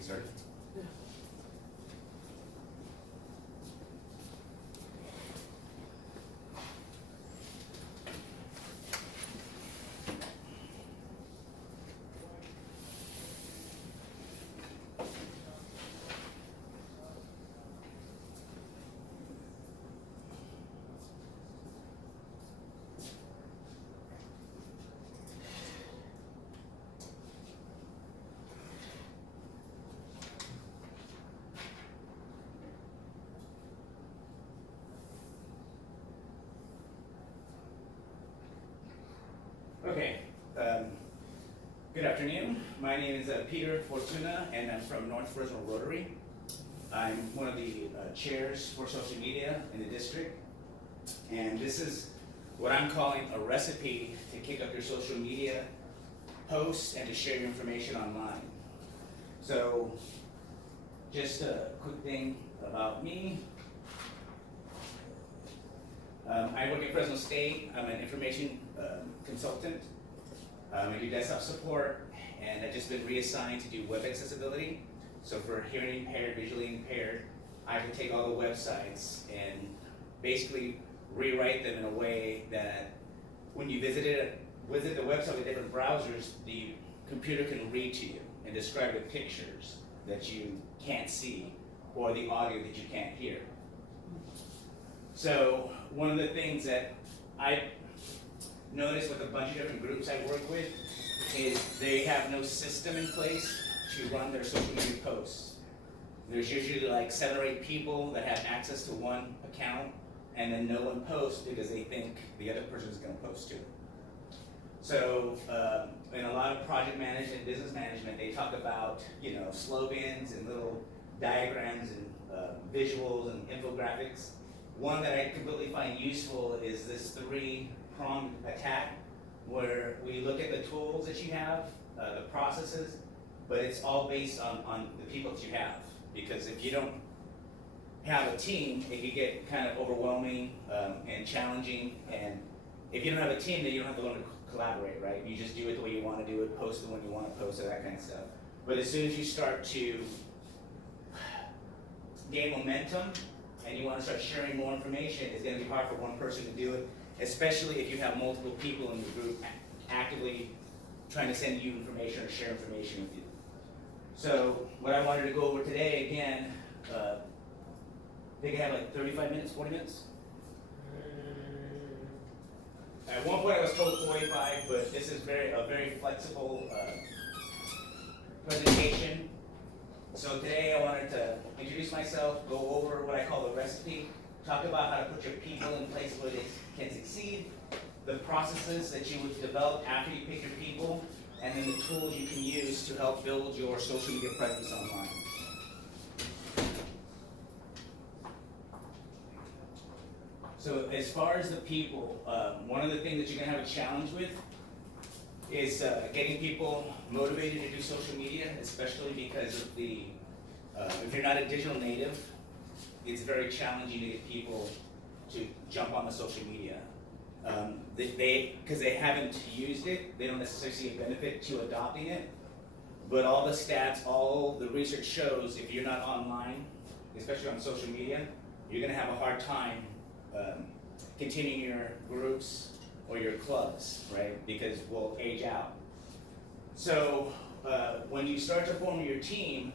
get started? Okay, good afternoon. My name is Peter Fortuna, and I'm from North Fresno Rotary. I'm one of the chairs for social media in the district, and this is what I'm calling a recipe to kick up your social media posts and to share your information online. So, just a quick thing about me. I work at Fresno State. I'm an information consultant. I do desktop support, and I've just been reassigned to do web accessibility. So for hearing impaired, visually impaired, I can take all the websites and basically rewrite them in a way that when you visit the website with different browsers, the computer can read to you and describe the pictures that you can't see or the audio that you can't hear. So one of the things that I noticed with a bunch of different groups I work with is they have no system in place to run their social media posts. There's usually like 7 or 8 people that have access to one account, and then no one posts because they think the other person is going to post too. So in a lot of project management, business management, they talk about slogans and little diagrams and visuals and infographics. One that I completely find useful is this 3-pronged attack, where we look at the tools that you have, the processes, but it's all based on the people that you have. Because if you don't have a team, it can get kind of overwhelming and challenging. And if you don't have a team, then you don't have to learn to collaborate, right? You just do it the way you want to do it, post it when you want to post it, that kind of stuff. But as soon as you start to gain momentum, and you want to start sharing more information, it's going to be hard for one person to do it, especially if you have multiple people in the group actively trying to send you information or share information with you. So what I wanted to go over today, again, they can have like 35 minutes, 40 minutes? At one point I was told 45, but this is a very flexible presentation. So today I wanted to introduce myself, go over what I call the recipe, talk about how to put your people in place where they can succeed, the processes that you would develop after you pick your people, and then the tools you can use to help build your social media presence online. So as far as the people, one of the things that you're going to have a challenge with is getting people motivated to do social media, especially because of the, if you're not a digital native, it's very challenging to get people to jump on the social media. Because they haven't used it, they don't necessarily see a benefit to adopting it. But all the stats, all the research shows if you're not online, especially on social media, you're going to have a hard time continuing your groups or your clubs, right? Because we'll age out. So when you start to form your team,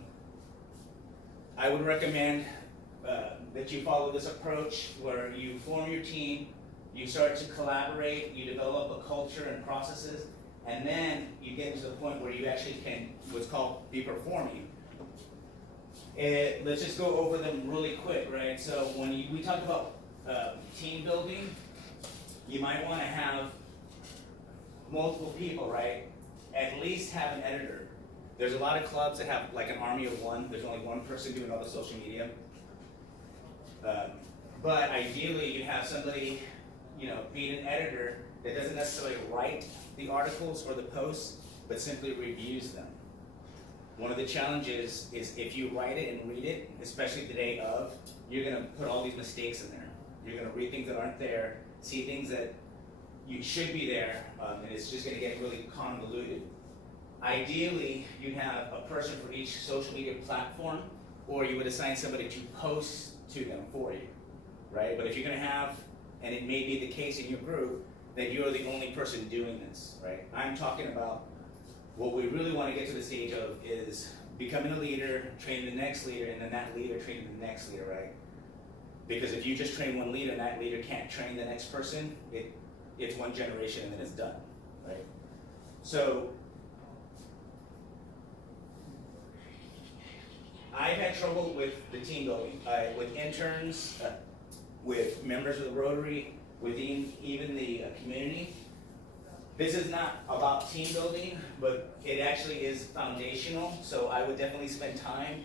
I would recommend that you follow this approach where you form your team, you start to collaborate, you develop a culture and processes, and then you get to the point where you actually can, what's called, be performing. Let's just go over them really quick, right? So when we talk about team building, you might want to have multiple people, right? At least have an editor. There's a lot of clubs that have like an army of one. There's only one person doing all the social media. But ideally, you have somebody, being an editor that doesn't necessarily write the articles or the posts, but simply reviews them. One of the challenges is if you write it and read it, especially the day of, you're going to put all these mistakes in there. You're going to read things that aren't there, see things that you should be there, and it's just going to get really convoluted. ideally, you'd have a person for each social media platform, or you would assign somebody to post to them for you, right? But if you're gonna have, and it may be the case in your group, that you're the only person doing this, right? I'm talking about what we really wanna get to the stage of is becoming a leader, training the next leader, and then that leader training the next leader, right? Because if you just train one leader and that leader can't train the next person, it's one generation and then it's done, right? So, I've had trouble with the team building, with interns, with members of the Rotary, with even the community. This is not about team building, but it actually is foundational, so I would definitely spend time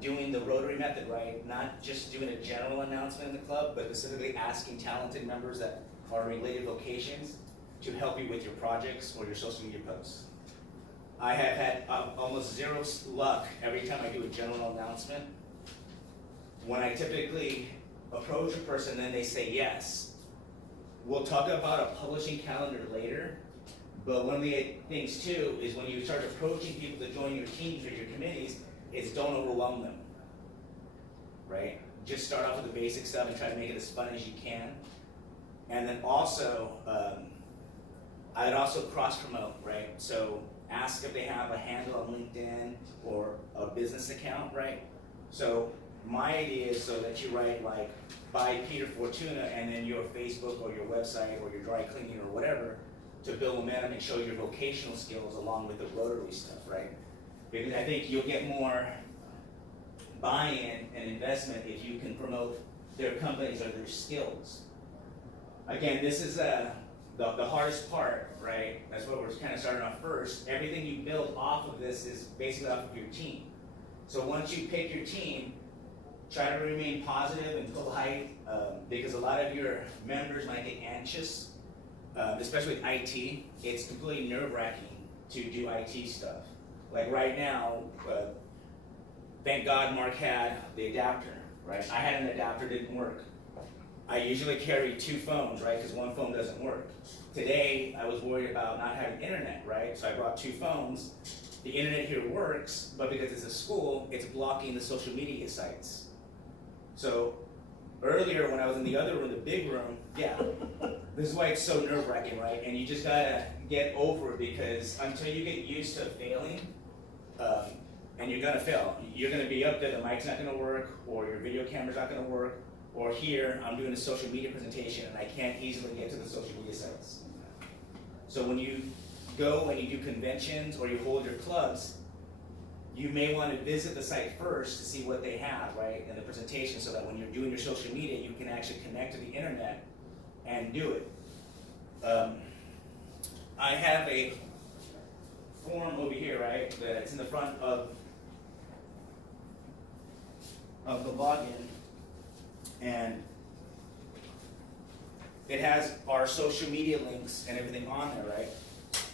doing the Rotary method, right? Not just doing a general announcement in the club, but specifically asking talented members that are in related vocations to help you with your projects or your social media posts. I have had almost zero luck every time I do a general announcement. When I typically approach a person, then they say yes. We'll talk about a publishing calendar later, but one of the things too is when you start approaching people to join your teams or your committees, is don't overwhelm them, right? Just start off with the basic stuff and try to make it as fun as you can. And then also, I'd also cross-promote, right? So ask if they have a handle on LinkedIn or a business account, right? So my idea is so that you write like, by Peter Fortuna, and then your Facebook or your website or your dry cleaning or whatever, to build momentum and show your vocational skills along with the Rotary stuff, right? Because I think you'll get more buy-in and investment if you can promote their companies or their skills. Again, this is the hardest part, right? That's what we're kind of starting off first. Everything you build off of this is basically off of your team. So once you pick your team, try to remain positive and polite, because a lot of your members might get anxious, especially with IT. It's completely nerve-wracking to do IT stuff. Like right now, thank God Mark had the adapter, right? I had an adapter, didn't work. I usually carry 2 phones, right? Because one phone doesn't work. Today, I was worried about not having internet, right? So I brought 2 phones. The internet here works, but because it's a school, it's blocking the social media sites. So earlier when I was in the other room, the big room, yeah, this is why it's so nerve-wracking, right? And you just gotta get over it, because until you get used to failing, and you're gonna fail. You're gonna be up there, the mic's not gonna work, or your video camera's not gonna work, or here, I'm doing a social media presentation and I can't easily get to the social media sites. So when you go and you do conventions or you hold your clubs, you may want to visit the site first to see what they have, right, in the presentation, so that when you're doing your social media, you can actually connect to the internet and do it. I have a form over here, right, that's in the front of the login, and it has our social media links and everything on there, right?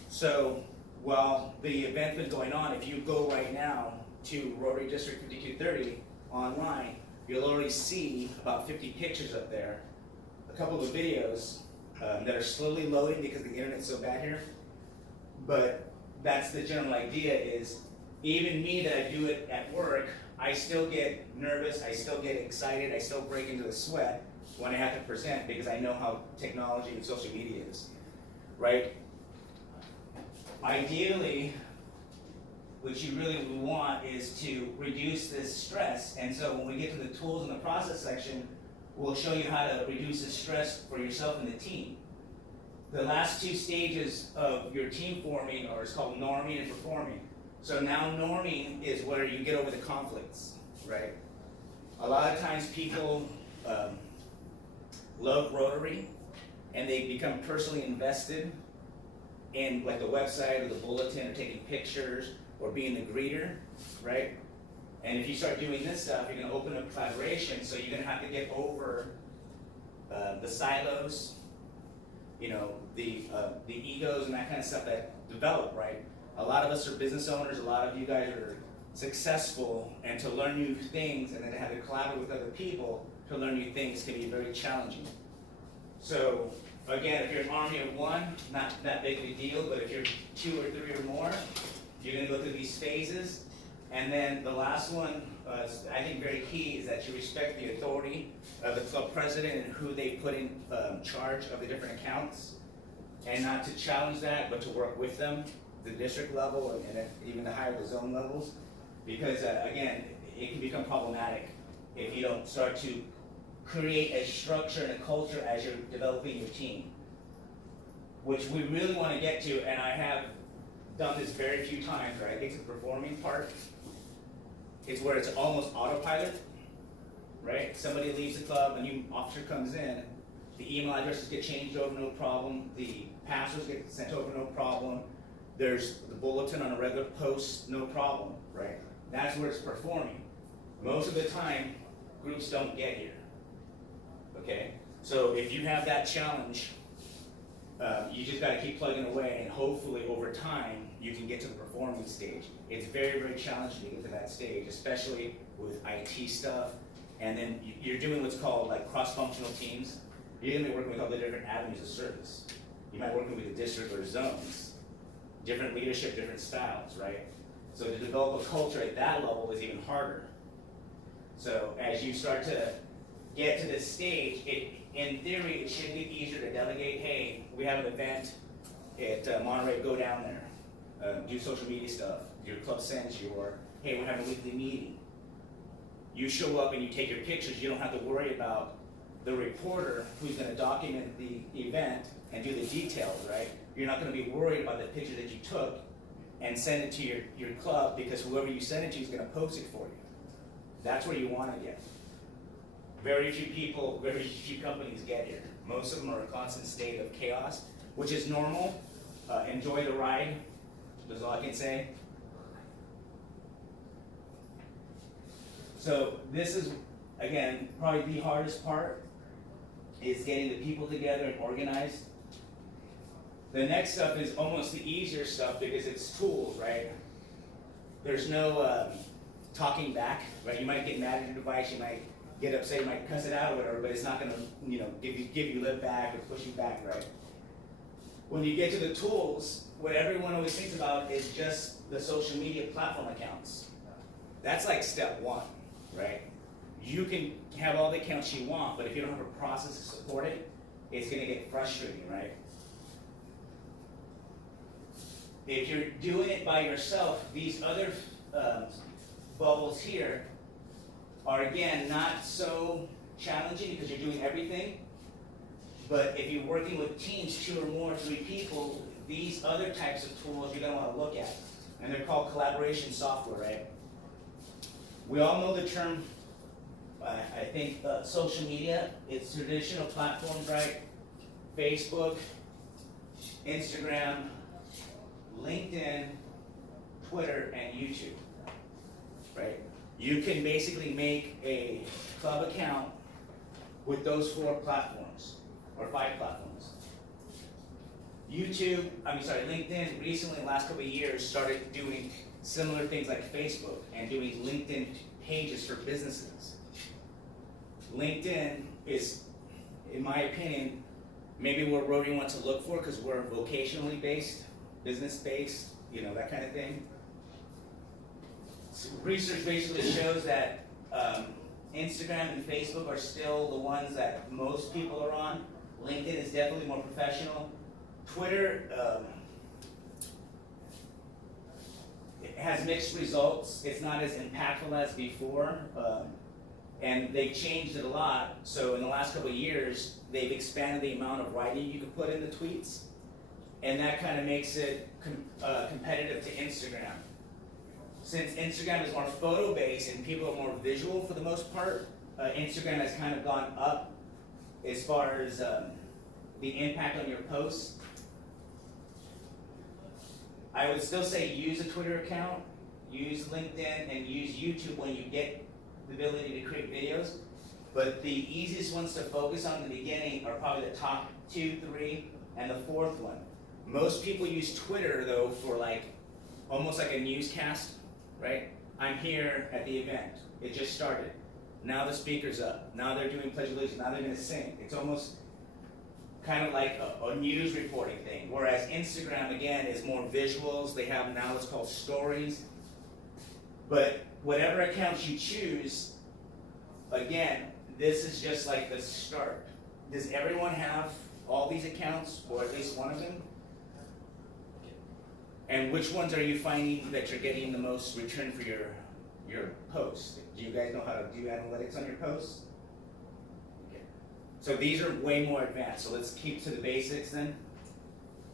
So while the event's been going on, if you go right now to Rotary District 5230 online, you'll already see about 50 pictures up there, a couple of videos that are slowly loading because the internet's so bad here. But that's the general idea, is even me that I do it at work, I still get nervous, I still get excited, I still break into a sweat when I have to present, because I know how technology and social media is, right? Ideally, what you really want is to reduce this stress, and so when we get to the tools in the process section, we'll show you how to reduce the stress for yourself and the team. The last 2 stages of your team forming are called norming and performing. So now norming is where you get over the conflicts, right? A lot of times people love Rotary and they become personally invested in like the website or the bulletin or taking pictures or being the greeter, right? And if you start doing this stuff, you're gonna open up collaboration, so you're gonna have to get over the silos, you know, the egos and that kind of stuff that develop, right? A lot of us are business owners, a lot of you guys are successful, and to learn new things and then to have to collaborate with other people to learn new things can be very challenging. So Again, if you're an army of one, not that big of a deal, but if you're 2 or 3 or more, you're gonna go through these phases. And then the last one, I think very key, is that you respect the authority of the club president and who they put in charge of the different accounts. And not to challenge that, but to work with them, the district level and even the higher the zone levels. Because again, it can become problematic if you don't start to create a structure and a culture as you're developing your team. Which we really want to get to, and I have done this very few times, right? I get to the performing part. It's where it's almost autopilot, right? Somebody leaves the club, a new officer comes in, the email addresses get changed over, no problem. The passwords get sent over, no problem. There's the bulletin on a regular post, no problem, right? That's where it's performing. Most of the time, groups don't get here, okay? So if you have that challenge, you just gotta keep plugging away, and hopefully over time, you can get to the performing stage. It's very, very challenging to get to that stage, especially with IT stuff. And then you're doing what's called like cross-functional teams. You're gonna be working with all the different avenues of service. You might be working with the district or zones, different leadership, different styles, right? So to develop a culture at that level is even harder. So as you start to get to this stage, in theory, it should get easier to delegate. Hey, we have an event at Monterey, go down there, do social media stuff. Your club sends you, or hey, we're having a weekly meeting. You show up and you take your pictures. You don't have to worry about the reporter who's going to document the event and do the details, right? You're not going to be worried about the picture that you took and send it to your club, because whoever you send it to is going to post it for you. That's where you want to get. Very few people, very few companies get here. Most of them are a constant state of chaos, which is normal. Enjoy the ride, that's all I can say. So this is, again, probably the hardest part, is getting the people together and organized. The next stuff is almost the easier stuff because it's tools, right? There's no talking back, right? You might get mad at your device, you might get upset, you might cuss it out or whatever, but it's not gonna, give you lip back or push you back, right? When you get to the tools, what everyone always thinks about is just the social media platform accounts. That's like step one, right? You can have all the accounts you want, but if you don't have a process to support it, it's gonna get frustrating, right? If you're doing it by yourself, these other bubbles here are, again, not so challenging because you're doing everything. But if you're working with teams, 2 or more, 3 people, these other types of tools you're gonna wanna look at. And they're called collaboration software, right? We all know the term, I think, social media. It's traditional platforms, right? Facebook, Instagram, LinkedIn, Twitter, and YouTube, right? You can basically make a club account with those 4 platforms, or 5 platforms. LinkedIn recently, last couple of years, started doing similar things like Facebook and doing LinkedIn pages for businesses. LinkedIn is, in my opinion, maybe where Rotary wants to look for, because we're vocationally based, business-based, that kind of thing. So research basically shows that Instagram and Facebook are still the ones that most people are on. LinkedIn is definitely more professional. Twitter it has mixed results. It's not as impactful as before, and they've changed it a lot. So in the last couple of years, they've expanded the amount of writing you can put in the tweets, and that kind of makes it competitive to Instagram. Since Instagram is more photo-based and people are more visual for the most part, Instagram has kind of gone up as far as the impact on your posts. I would still say use a Twitter account, use LinkedIn, and use YouTube when you get the ability to create videos. But the easiest ones to focus on in the beginning are probably the top 2, 3, and the 4th one. Most people use Twitter though for almost like a newscast, right? I'm here at the event. It just started. Now the speaker's up. Now they're doing Pledge of Allegiance. Now they're going to sing. It's almost kind of like a news reporting thing. Whereas Instagram, again, is more visuals. They have now what's called stories. But whatever accounts you choose, again, this is just like the start. Does everyone have all these accounts, or at least one of them? And which ones are you finding that you're getting the most return for your posts? Do you guys know how to do analytics on your posts? Okay. So these are way more advanced, so let's keep to the basics then.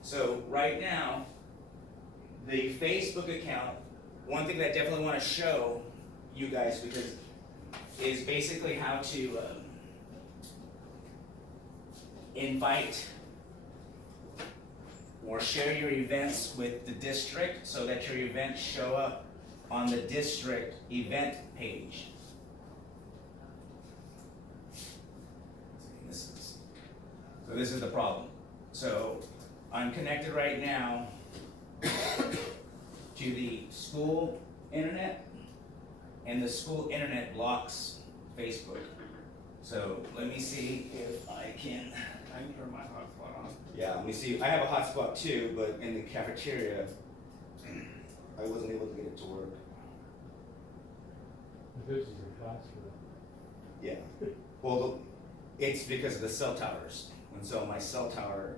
So right now, the Facebook account, one thing that I definitely want to show you guys because is basically how to invite or share your events with the district so that your events show up on the district event page. So this is the problem. So I'm connected right now to the school internet, and the school internet blocks Facebook. So let me see if I can turn my hotspot on. Yeah, let me see. I have a hotspot too, but in the cafeteria, I wasn't able to get it to work. This is your classroom. Yeah. Well, it's because of the cell towers, and so my cell tower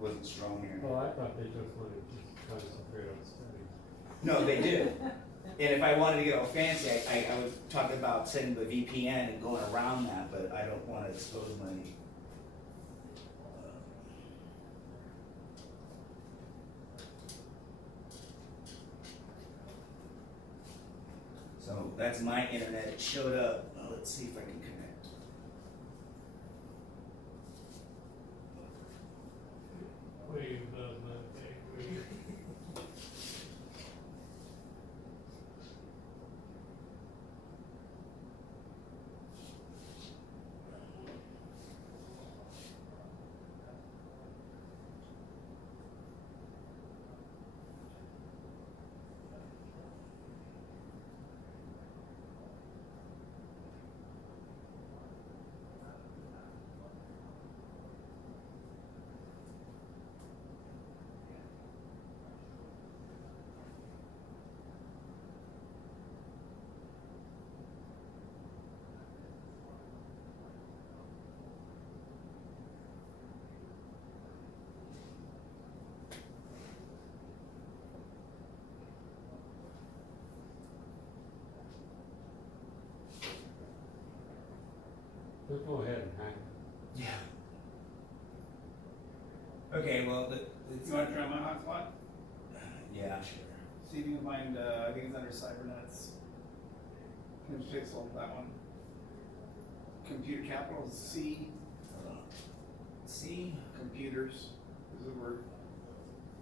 wasn't strong here. Well, I thought they just wanted to concentrate on studying. No, they do. And if I wanted to get all fancy, I would talk about setting the VPN and going around that, but I don't want to expose my. So that's my internet. It showed up. Oh, let's see if I can connect. Wave does not take wave. Just go ahead and hang. Yeah. Okay, well, You want to try my hotspot? yeah, sure. See if you can find, I think it's under cybernets. Can pixel that one. Computer capital C, Hold on. C. computers is the word.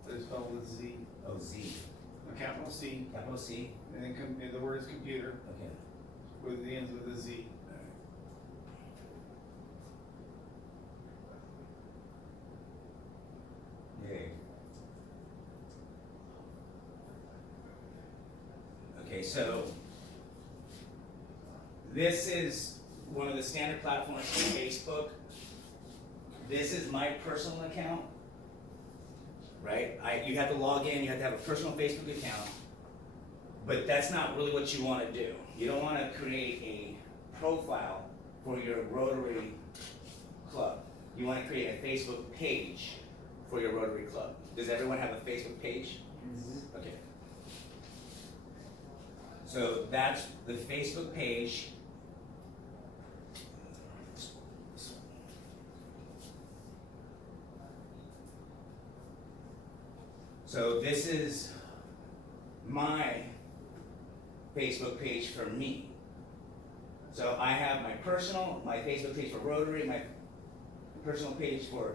That is spelled with Z. Oh, Z. A capital C, Capital C. and then the word is computer Okay. with the ends with a Z. Yay. Okay, so this is one of the standard platforms for Facebook. This is my personal account, right? You have to log in, you have to have a personal Facebook account, but that's not really what you want to do. You don't want to create a profile for your Rotary club. You want to create a Facebook page for your Rotary club. Does everyone have a Facebook page? Mm-hmm. Okay. So that's the Facebook page. So this is my Facebook page for me. So I have my Facebook page for Rotary, my personal page for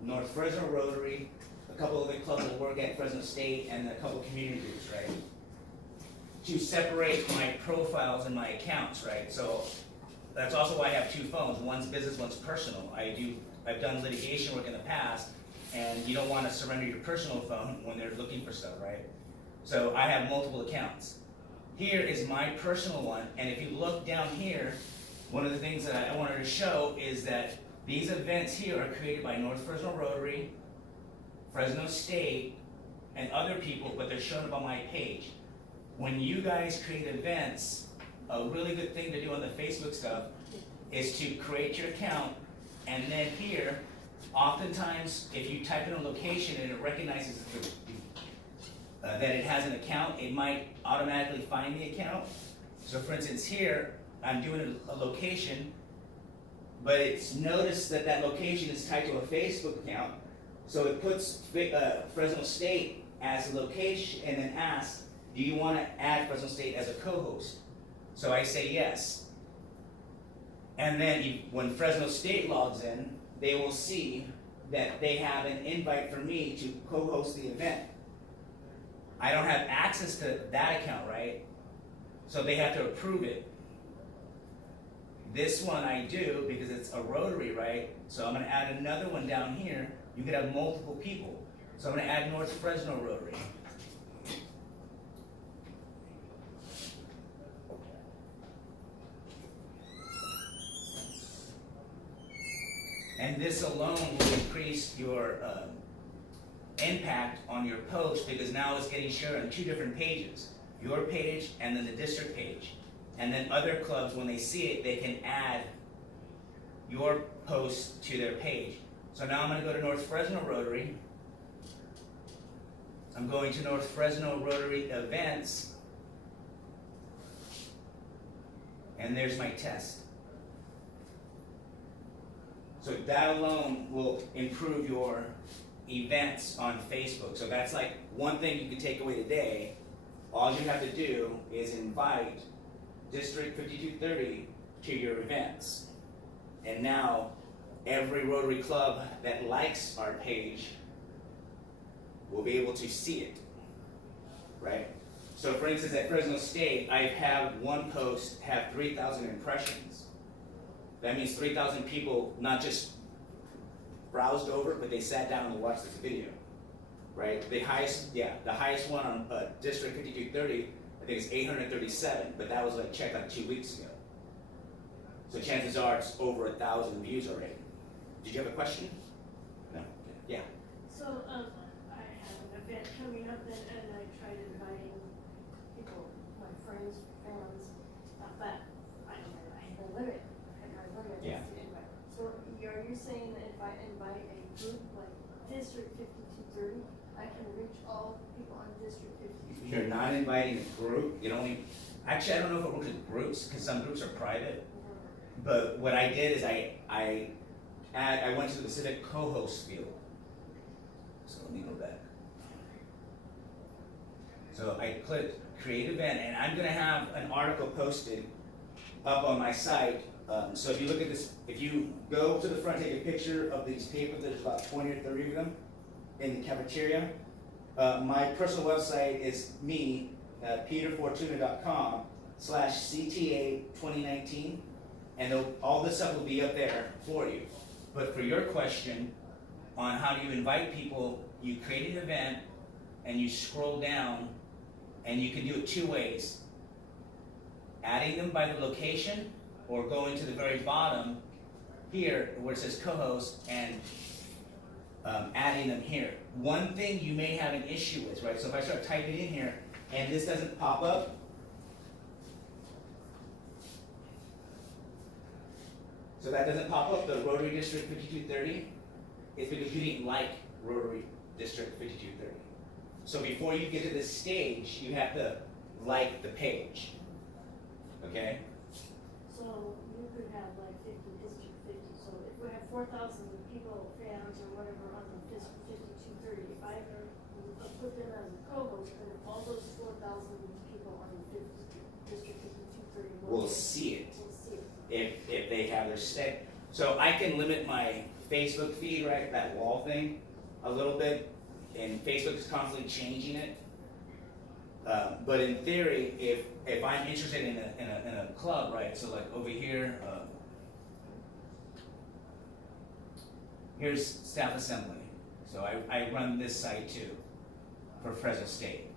North Fresno Rotary, a couple of the clubs that work at Fresno State, and a couple of community groups, right? To separate my profiles and my accounts, right? So that's also why I have two phones. One's business, one's personal. I've done litigation work in the past, and you don't want to surrender your personal phone when they're looking for stuff, right? So I have multiple accounts. Here is my personal one, and if you look down here, one of the things that I wanted to show is that These events here are created by North Fresno Rotary, Fresno State, and other people, but they're shown up on my page. When you guys create events, a really good thing to do on the Facebook stuff is to create your account, and then here, oftentimes, if you type in a location and it recognizes that it has an account, it might automatically find the account. So for instance, here, I'm doing a location, but it's noticed that that location is tied to a Facebook account, so it puts Fresno State as a location and then asks, do you want to add Fresno State as a co-host? So I say yes. And then when Fresno State logs in, they will see that they have an invite for me to co-host the event. I don't have access to that account, right? So they have to approve it. This one I do because it's a Rotary, right? So I'm gonna add another one down here. You could have multiple people. So I'm gonna add North Fresno Rotary. And this alone will increase your impact on your post because now it's getting shared on two different pages. Your page and then the district page. And then other clubs, when they see it, they can add your post to their page. So now I'm gonna go to North Fresno Rotary. I'm going to North Fresno Rotary events. And there's my test. So that alone will improve your events on Facebook. So that's like one thing you can take away today. All you have to do is invite District 5230 to your events. And now every Rotary Club that likes our page will be able to see it, right? So for instance, at Fresno State, I have one post have 3,000 impressions. That means 3,000 people not just browsed over, but they sat down and watched this video, right? The highest one on District 5230, I think it's 837, but that was like checked like 2 weeks ago. So chances are it's over 1,000 views already. Did you have a question? No? Yeah. So, I have an event coming up and I tried inviting people, my friends, fans, but I have a limit. Yeah. So are you saying that if I invite a group like District 5230, I can reach all people on District 5230? You're not inviting a group, actually I don't know if it works with groups, because some groups are private. But what I did is I went to the specific co-host field. So let me go back. So I clicked create event, and I'm gonna have an article posted up on my site. So if you look at this, if you go to the front, take a picture of these papers, there's about 20 or 30 of them in the cafeteria. My personal website is peterfortuna.com/CTA 2019, and all this stuff will be up there for you. But for your question on how do you invite people, you create an event and you scroll down, and you can do it two ways. Adding them by the location, or going to the very bottom here where it says co-host and adding them here. One thing you may have an issue with, right? So if I start typing in here and this doesn't pop up, so that doesn't pop up, the Rotary District 5230, it's because you didn't like Rotary District 5230. So before you get to this stage, you have to like the page, okay? So you could have like 50 District 50, so if we have 4,000 people, fans or whatever on the District 5230, if I put them as a co-host, then all those 4,000 people on the District 5230 We'll see it will see it. if they have their stay. So I can limit my Facebook feed, right, that wall thing, a little bit, and Facebook is constantly changing it. But in theory, if I'm interested in a club, right? So like over here, here's staff assembly. So I run this site too for Fresno State.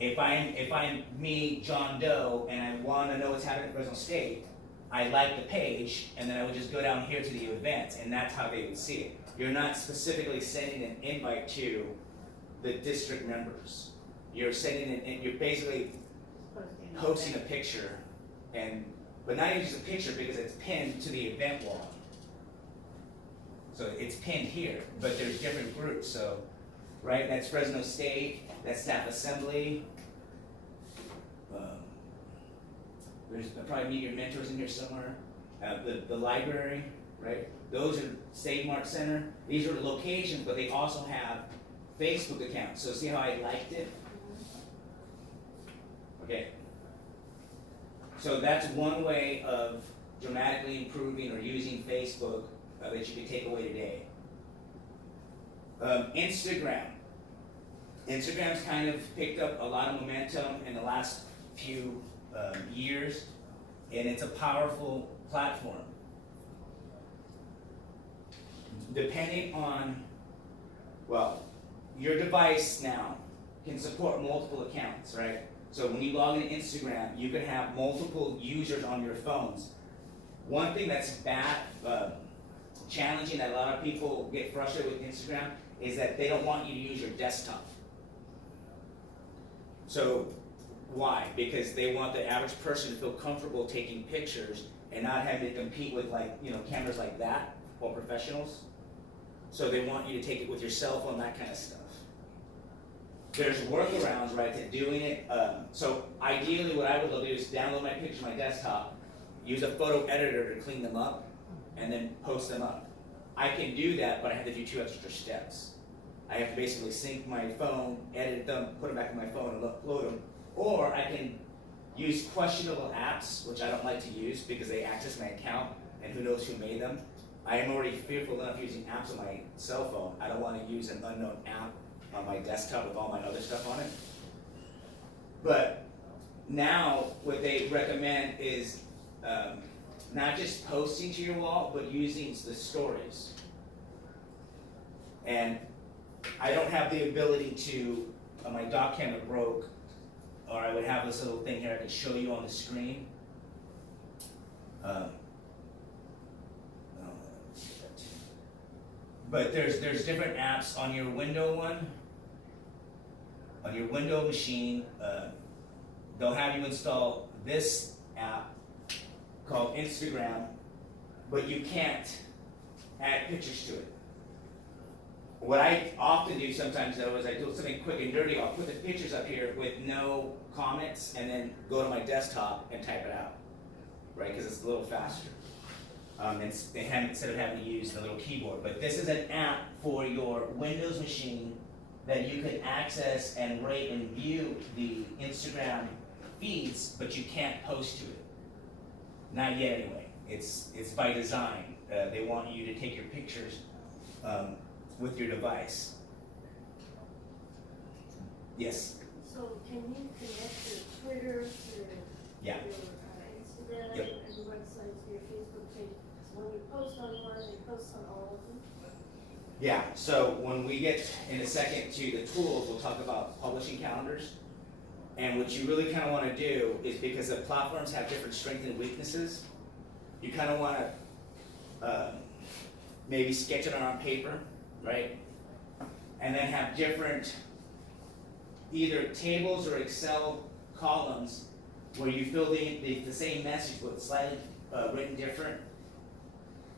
If I'm me, John Doe, and I want to know what's happening at Fresno State, I like the page, and then I would just go down here to the events, and that's how they would see it. You're not specifically sending an invite to the district members. You're sending it, you're basically posting a picture, but not even just a picture because it's pinned to the event wall. So it's pinned here, but there's different groups. So, right, that's Fresno State, that's Staff Assembly. There's probably Meet Your Mentors in here somewhere. The library, right? Those are State Mark Center. These are the locations, but they also have Facebook accounts. So see how I liked it? Okay. So that's one way of dramatically improving or using Facebook that you can take away today. Instagram. Instagram's kind of picked up a lot of momentum in the last few years, and it's a powerful platform. Depending on, well, your device now can support multiple accounts, right? So when you log into Instagram, you can have multiple users on your phones. One thing that's challenging that a lot of people get frustrated with Instagram is that they don't want you to use your desktop. So why? Because they want the average person to feel comfortable taking pictures and not having to compete with cameras like that or professionals. So they want you to take it with your cell phone, that kind of stuff. There's workarounds, right, to doing it. So ideally what I would love to do is download my pictures on my desktop, use a photo editor to clean them up, and then post them up. I can do that, but I have to do 2 extra steps. I have to basically sync my phone, edit them, put them back in my phone, and upload them. Or I can use questionable apps, which I don't like to use because they access my account, and who knows who made them. I am already fearful enough using apps on my cell phone. I don't want to use an unknown app on my desktop with all my other stuff on it. But now what they recommend is not just posting to your wall, but using the stories. And I don't have the ability to, my dock camera broke, or I would have this little thing here I could show you on the screen. But there's different apps on your window one. On your window machine, they'll have you install this app called Instagram, but you can't add pictures to it. What I often do sometimes though is I do something quick and dirty. I'll put the pictures up here with no comments and then go to my desktop and type it out, right? Because it's a little faster. Instead of having to use the little keyboard. But this is an app for your Windows machine that you can access and rate and view the Instagram feeds, but you can't post to it. Not yet anyway. It's by design. They want you to take your pictures with your device. Yes? So can you connect your Twitter to Yeah. your Instagram Yep. and your website to your Facebook page? So when you post on one, you post on all of them? Yeah, so when we get in a second to the tools, we'll talk about publishing calendars. And what you really kind of want to do is, because the platforms have different strengths and weaknesses, you kind of want to maybe sketch it on paper, right? And then have different either tables or Excel columns where you fill the same message but slightly written different.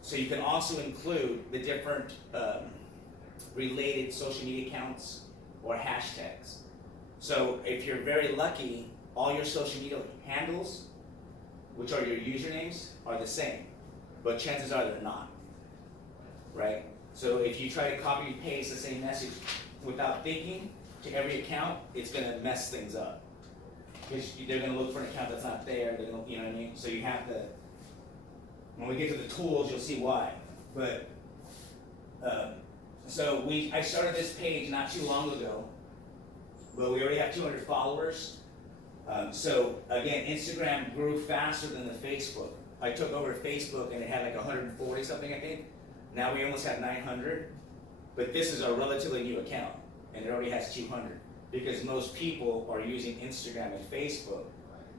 So you can also include the different related social media accounts or hashtags. So if you're very lucky, all your social media handles, which are your usernames, are the same, but chances are they're not, right? So if you try to copy and paste the same message without thinking to every account, it's gonna mess things up. Because they're gonna look for an account that's not there, they're gonna, you know what I mean? So you have to, when we get to the tools, you'll see why. But, so I started this page not too long ago, but we already have 200 followers. So again, Instagram grew faster than the Facebook. I took over Facebook and it had like 140 something, I think. Now we almost have 900, but this is a relatively new account and it already has 200 because most people are using Instagram and Facebook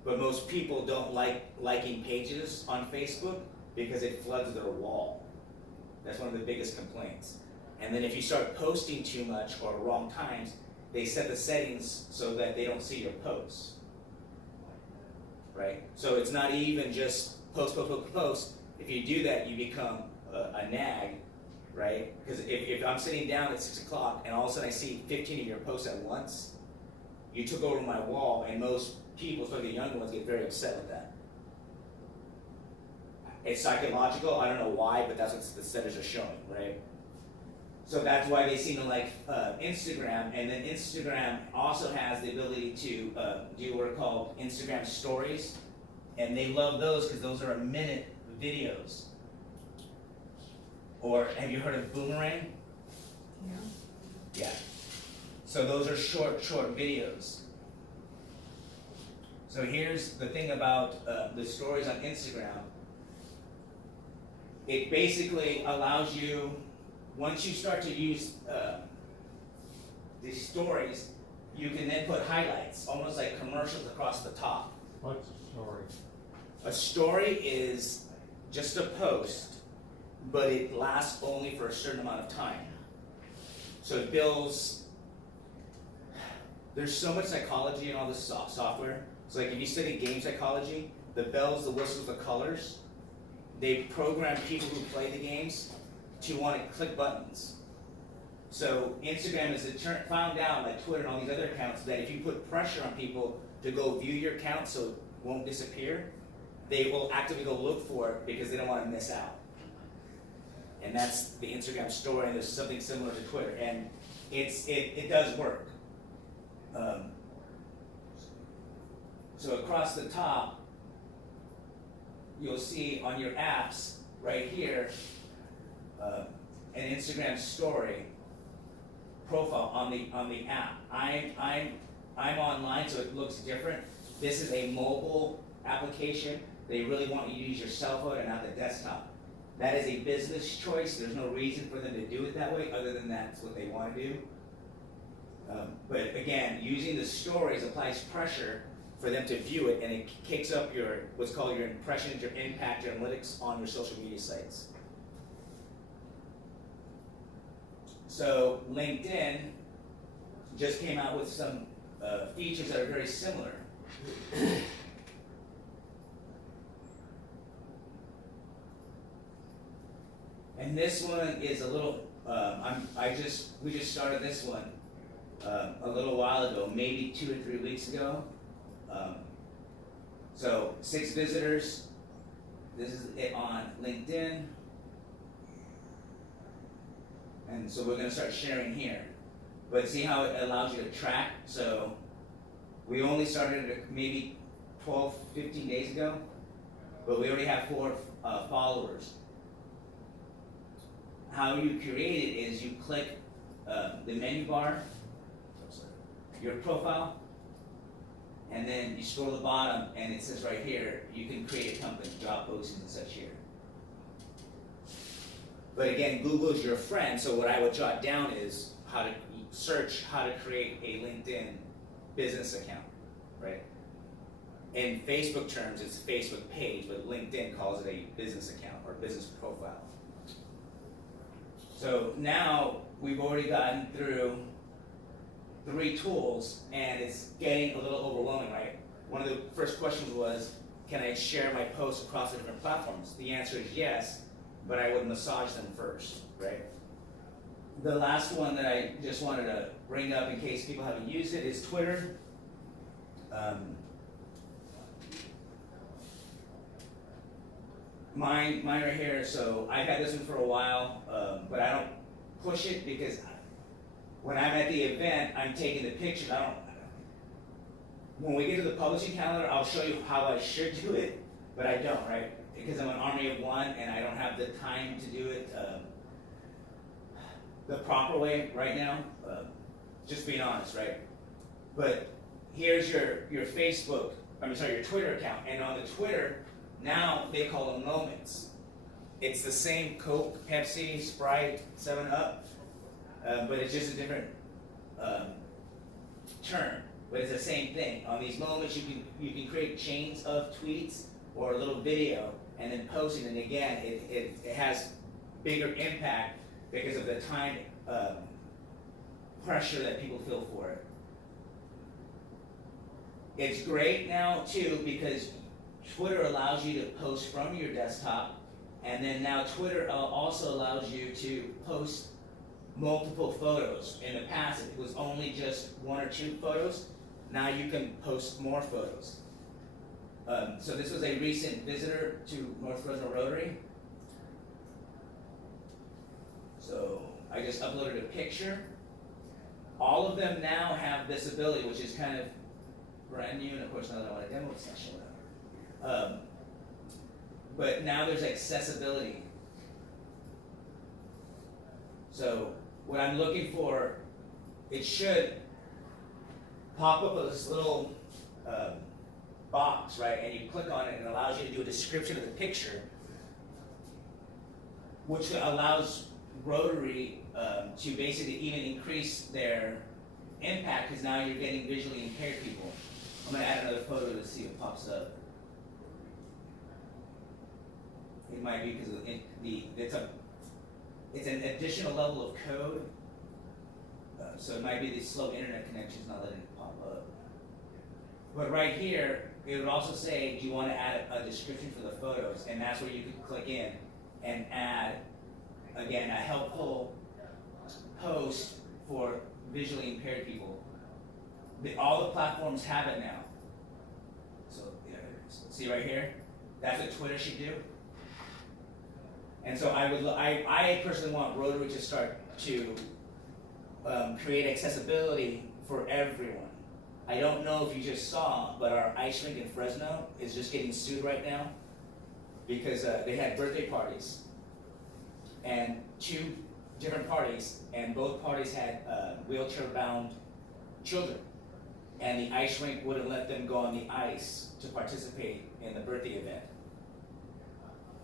but most people don't like liking pages on Facebook because it floods their wall. That's one of the biggest complaints. And then if you start posting too much or wrong times, they set the settings so that they don't see your posts. Right? So it's not even just post. If you do that, you become a nag, right? Because if I'm sitting down at 6 o'clock and all of a sudden I see 15 of your posts at once, you took over my wall, and most people, especially the younger ones, get very upset with that. It's psychological, I don't know why, but that's what the setters are showing, right? So that's why they seem to like Instagram, and then Instagram also has the ability to do what are called Instagram stories, and they love those because those are 1-minute videos. Or have you heard of Boomerang? Yeah. So those are short videos. So here's the thing about the stories on Instagram. It basically allows you, once you start to use these stories, you can then put highlights, almost like commercials across the top. What's the story? A story is just a post, but it lasts only for a certain amount of time. So it builds, there's so much psychology in all this software. So like if you study game psychology, the bells, the whistles, the colors, they program people who play the games to want to click buttons. So Instagram has found out, like Twitter and all these other accounts, that if you put pressure on people to go view your account so it won't disappear, they will actively go look for it because they don't want to miss out. And that's the Instagram story, and there's something similar to Twitter, and it does work. So across the top, you'll see on your apps right here an Instagram story profile on the app. I'm online, so it looks different. This is a mobile application. They really want you to use your cell phone and not the desktop. That is a business choice. There's no reason for them to do it that way, other than that's what they want to do. But again, using the stories applies pressure for them to view it, and it kicks up your what's called your impressions, your impact, your analytics on your social media sites. So LinkedIn just came out with some features that are very similar. And this one is a little. We just started this one a little while ago, maybe 2 or 3 weeks ago. So 6 visitors. This is it on LinkedIn. And so we're going to start sharing here. But see how it allows you to track? So we only started it maybe 12, 15 days ago, but we already have 4 followers. How you create it is you click the menu bar, your profile, and then you scroll to the bottom, and it says right here, you can create a company, job postings and such here. But again, Google's your friend, so what I would jot down is how to search how to create a LinkedIn business account, right? In Facebook terms, it's a Facebook page, but LinkedIn calls it a business account or business profile. So now we've already gotten through 3 tools, and it's getting a little overwhelming, right? One of the first questions was, can I share my posts across the different platforms? The answer is yes, but I would massage them first, right? The last one that I just wanted to bring up in case people haven't used it is Twitter. Mine right here, so I've had this one for a while, but I don't push it because when I'm at the event, I'm taking the pictures. When we get to the publishing calendar, I'll show you how I should do it, but I don't, right? Because I'm an army of one and I don't have the time to do it the proper way right now, just being honest, right? But here's your your Twitter account, and on the Twitter, now they call them moments. It's the same Coke, Pepsi, Sprite, 7-Up, but it's just a different term. but it's the same thing. On these moments, you can create chains of tweets or a little video and then post it, and again, it has bigger impact because of the time pressure that people feel for it. It's great now too because Twitter allows you to post from your desktop, and then now Twitter also allows you to post multiple photos. In the past, it was only just 1 or 2 photos. Now you can post more photos. So this was a recent visitor to North Fresno Rotary. So I just uploaded a picture. All of them now have this ability, which is kind of brand new, and of course now that I want a demo session. But now there's accessibility. So what I'm looking for, it should pop up this little box, right? And you click on it, and it allows you to do a description of the picture, which allows Rotary to basically even increase their impact, because now you're getting visually impaired people. I'm going to add another photo to see what pops up. It might be because it's an additional level of code, so it might be the slow internet connection's not letting it pop up. But right here, it would also say, do you want to add a description for the photos? And that's where you can click in and add, again, a helpful post for visually impaired people. All the platforms have it now. So, see right here? That's what Twitter should do. And so I personally want Rotary to start to create accessibility for everyone. I don't know if you just saw, but our ice rink in Fresno is just getting sued right now because they had birthday parties, and 2 different parties, and both parties had wheelchair-bound children, and the ice rink wouldn't let them go on the ice to participate in the birthday event.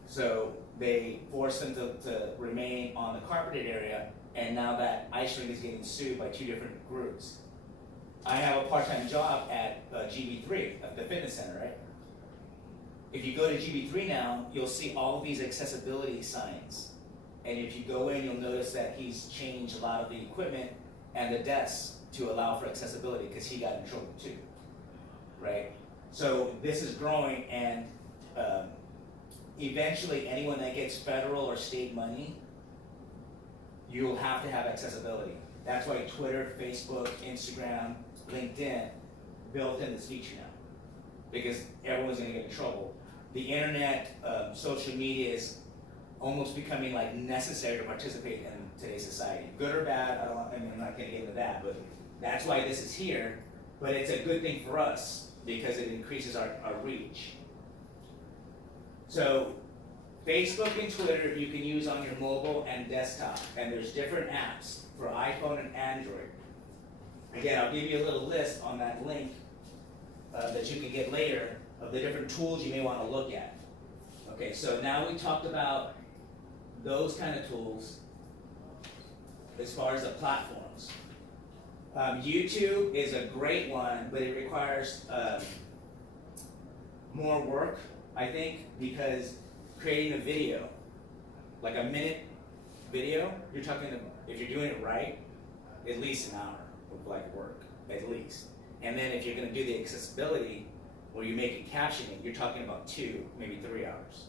So they forced them to remain on the carpeted area, and now that ice rink is getting sued by 2 different groups. I have a part-time job at GB3, at the fitness center, right? If you go to GB3 now, you'll see all of these accessibility signs. And if you go in, you'll notice that he's changed a lot of the equipment and the desks to allow for accessibility, because he got in trouble too, right? So this is growing, and eventually anyone that gets federal or state money, you'll have to have accessibility. That's why Twitter, Facebook, Instagram, LinkedIn built in this feature now, because everyone's gonna get in trouble. The internet, social media is almost becoming like necessary to participate in today's society. Good or bad, I'm not gonna get into that, but that's why this is here. But it's a good thing for us because it increases our reach. So Facebook and Twitter you can use on your mobile and desktop, and there's different apps for iPhone and Android. Again, I'll give you a little list on that link that you can get later of the different tools you may want to look at. Okay, so now we talked about those kind of tools as far as the platforms. YouTube is a great one, but it requires more work, I think, because creating a video, like a minute video, you're talking about, if you're doing it right, at least an hour of like work, at least. And then if you're gonna do the accessibility, where you make it captioning, you're talking about 2, maybe 3 hours.